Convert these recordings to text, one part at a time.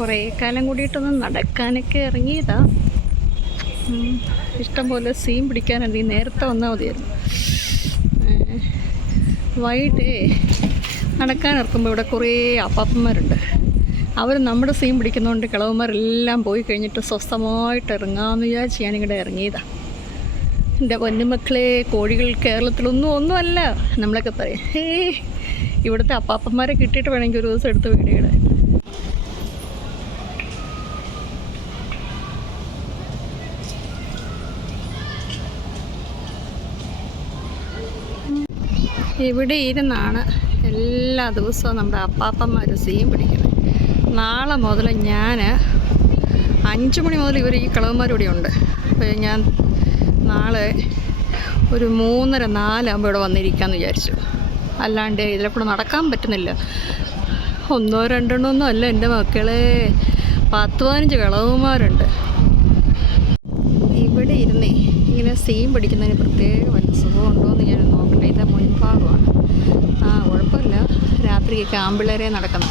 കുറേ കാലം കൂടിയിട്ടൊന്ന് നടക്കാനൊക്കെ ഇറങ്ങിയതാ. ഇഷ്ടംപോലെ സീൻ പിടിക്കാനുണ്ട്. നേരത്തെ വന്നാൽ മതിയായിരുന്നു. വൈകിട്ടേ നടക്കാൻ ഇറക്കുമ്പോൾ ഇവിടെ കുറേ അപ്പാപ്പന്മാരുണ്ട്. അവർ നമ്മുടെ സീൻ പിടിക്കുന്നതുകൊണ്ട് കിളവന്മാരെല്ലാം പോയി കഴിഞ്ഞിട്ട് സ്വസ്ഥമായിട്ട് ഇറങ്ങാമെന്ന് വിചാരിച്ച് ഞാനിങ്ങോട്ട് ഇറങ്ങിയതാണ്. എൻ്റെ പൊന്നുമക്കളെ, കോഴികൾ കേരളത്തിലൊന്നുമല്ല നമ്മളൊക്കെ പറയാം. ഇവിടുത്തെ അപ്പാപ്പന്മാരെ കിട്ടിയിട്ട് വേണമെങ്കിൽ ഒരു ദിവസം എടുത്ത് വീഡിയോ ഇടാൻ. ഇവിടെ ഇരുന്നാണ് എല്ലാ ദിവസവും നമ്മുടെ അപ്പാപ്പന്മാർ സീൻ പിടിക്കുന്നത്. നാളെ മുതൽ ഞാൻ 5 മണി മുതൽ ഇവർ ഈ കിളവന്മാരിവിടെ ഉണ്ട്. അപ്പോൾ ഞാൻ നാളെ ഒരു 3:30-4 ആകുമ്പോൾ ഇവിടെ വന്നിരിക്കാമെന്ന് വിചാരിച്ചു. അല്ലാണ്ട് ഇതിലെ കൂടെ നടക്കാൻ പറ്റുന്നില്ല. 1-2 അല്ല എൻ്റെ മക്കളെ, 10-15 കിളവന്മാരുണ്ട്. ഇവിടെ ഇരുന്നേ ഇങ്ങനെ സീൻ പിടിക്കുന്നതിന് പ്രത്യേക വല്ല സുഖമുണ്ടോ എന്ന് ഞാൻ നോക്കട്ടെ. ഇത് മുൻഭാഗമാണ്. കുഴപ്പമില്ല, രാത്രിയൊക്കെ ആമ്പിള്ളേരെ നടക്കണം.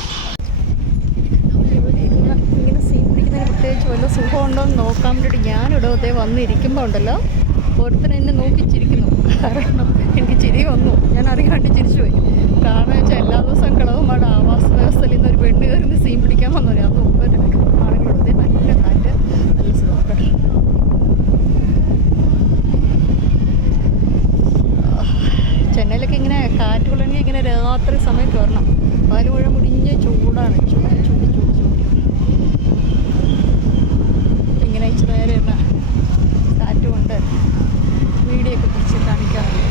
ഇവിടെ ഇരുന്ന് ഇങ്ങനെ സീൻ പിടിക്കുന്നതിന് പ്രത്യേകിച്ച് വല്ല സുഖമുണ്ടോ എന്ന് നോക്കാൻ വേണ്ടിയിട്ട് ഞാനിവിടെ വന്നിരിക്കുമ്പോൾ ഉണ്ടല്ലോ, ഓരോരുത്തരും എന്നെ നോക്കിച്ചിരിക്കുന്നു. കാരണം എനിക്ക് ചിരി വന്നു. ഞാൻ അറിയാണ്ട് ചിരിച്ചു പോയി. കാരണം വെച്ചാൽ എല്ലാ ദിവസവും കിളവന്മാരുടെ ആവാസ വ്യവസ്ഥയിൽ നിന്നൊരു പെണ്ണ് കയറി സീൻ പിടിക്കാൻ വന്നവരെ അത് ആളുകളുടെ നല്ല കാറ്റ്, നല്ല സുഖം. ചെന്നൈയിലൊക്കെ ഇങ്ങനെ കാറ്റ് കൊള്ളണമെങ്കിൽ ഇങ്ങനെ രാത്രി സമയത്ത് വരണം. പാല് മുഴുവൻ മുടിഞ്ഞ ചൂടാണ്. ചൂട് ഇങ്ങനെ ഇച്ചിരി നേരം ഇരുന്ന കാറ്റ് കൊണ്ട് വീഡിയോ ഒക്കെ പിടിച്ച് കാണിക്കാറുണ്ട്.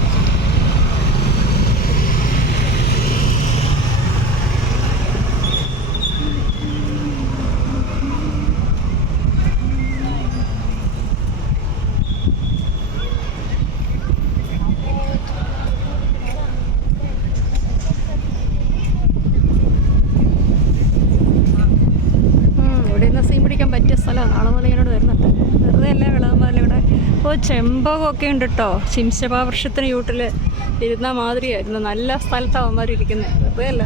സീൻ പിടിക്കാൻ പറ്റിയ സ്ഥലമാണ്. നാളെ മുതൽ ഞാനോട് വരുന്നുണ്ട്. വെറുതെ എല്ലാ വിളവന്മാരിലും ഇവിടെ ചെമ്പകമൊക്കെ ഉണ്ട് കേട്ടോ. ശിംശപാവൃക്ഷത്തിന് ചൂട്ടിൽ ഇരുന്ന മാതിരിയായിരുന്നു. നല്ല സ്ഥലത്താണ് അവന്മാർ ഇരിക്കുന്നത്. വെറുതെ അല്ല.